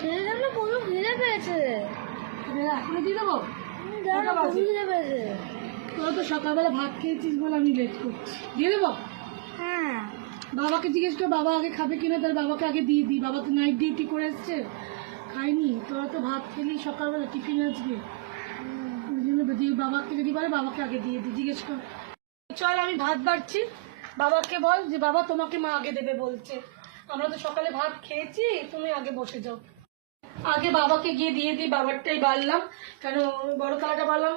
ছেলেটা কোনো খিদে পেয়েছে। এখনো দিয়ে দেবো? খিদে পেয়েছে। তোরা তো সকালবেলা ভাত খেয়েছিস বলে আমি লেট করছি। দিয়ে দেবো? হ্যাঁ। বাবাকে জিজ্ঞেস কর বাবা আগে খাবে কিনা, তাহলে বাবাকে আগে দিয়ে দিই। বাবা তো নাইট ডিউটি করে এসছে, খাইনি। তোরা তো ভাত খেলি সকালবেলা, টিফিন আজকে। ওই জন্য বাবাকে যদি বলে বাবাকে আগে দিয়ে দিই, জিজ্ঞেস কর। চল আমি ভাত বাড়ছি, বাবাকে বল যে বাবা তোমাকে মা আগে দেবে বলছে। আমরা তো সকালে ভাত খেয়েছি, তুমি আগে বসে যাও। আগে বাবাকে গিয়ে দিয়ে দিই, বাবারটাই বাড়লাম, কেন বড় থালাটা বাড়লাম।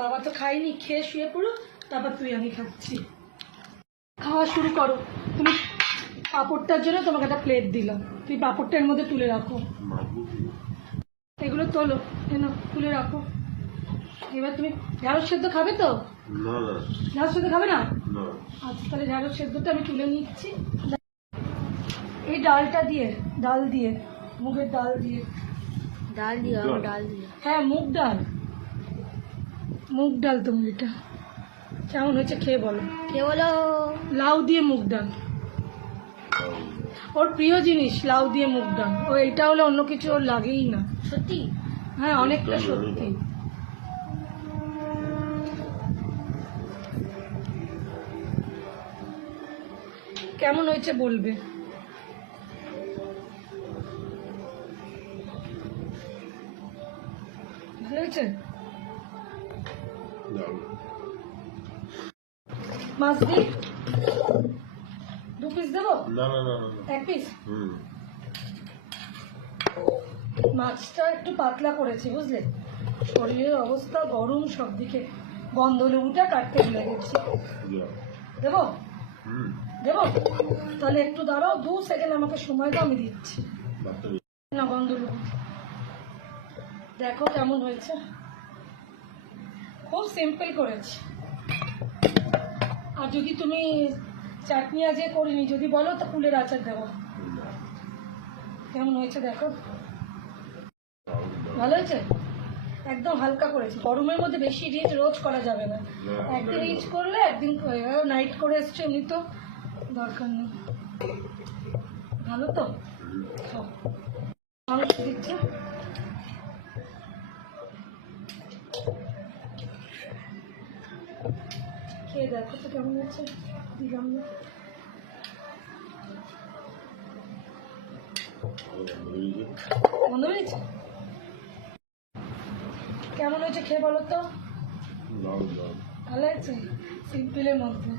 বাবা তো খাইনি, খেয়ে শুয়ে পড়ো, তারপর তুই আমি খাচ্ছি। খাওয়া শুরু করো। তুমি পাঁপড়টার জন্য তোমাকে একটা প্লেট দিলাম, তুই পাঁপড়টা এর মধ্যে তুলে রাখো। এগুলো তোলো, এনো তুলে রাখো। এবার তুমি ঢ্যাঁড়স সেদ্ধ খাবে তো? ঢ্যাঁড়স সেদ্ধ খাবে না? আচ্ছা, তাহলে ঢ্যাঁড়স সেদ্ধটা আমি তুলে নিচ্ছি। এই ডালটা দিয়ে, ডাল দিয়ে, মুগের ডাল দিয়ে। ডাল দিয়ে ডাল দিয়ে। হ্যাঁ, মুগ ডাল, মুগ ডাল। তুমি এটা কেমন হয়েছে খেয়ে বলো। কে বলো? লাউ দিয়ে মুগ ডাল, ওর প্রিয় জিনিস লাউ দিয়ে মুগ ডাল। ও এটা হলে অন্য কিছু ওর লাগেই না। সত্যি? হ্যাঁ, অনেকটা সত্যি। কেমন হয়েছে বলবে। ভালো হয়েছে? মাছ দি 2 পিস দেবো? না 1 পিস। মাছটা একটু পাতলা করেছি বুঝলে, শরীরের অবস্থা গরম, সব দিকে গন্ধ লেবুটা কাটতে ভুলে গেছি। দেবো? দেবো? তাহলে একটু দাঁড়াও, 2 সেকেন্ড আমাকে সময় দাও, আমি দিচ্ছি। না, গন্ধ লেবু দেখো কেমন হয়েছে। খুব সিম্পল করেছি। আর যদি তুমি চাটনি আজকে করিনি যদি বলো তো কুলের আচার দেবো। কেমন হয়েছে দেখো, ভালো হয়েছে? একদম হালকা করেছি। গরমের মধ্যে বেশি রিচ রোজ করা যাবে না, একদিন রিচ করলে একদিন নাইট করে এসছে, এমনি তো দরকার নেই। ভালো তো? মাংস দিচ্ছে, খেয়ে দেখো তো কেমন হয়েছে। দিলাম না, বন্ধ হয়েছে? কেমন হয়েছে খেয়ে বলো তো। ভালো হয়েছে? সিম্পলের মধ্যে।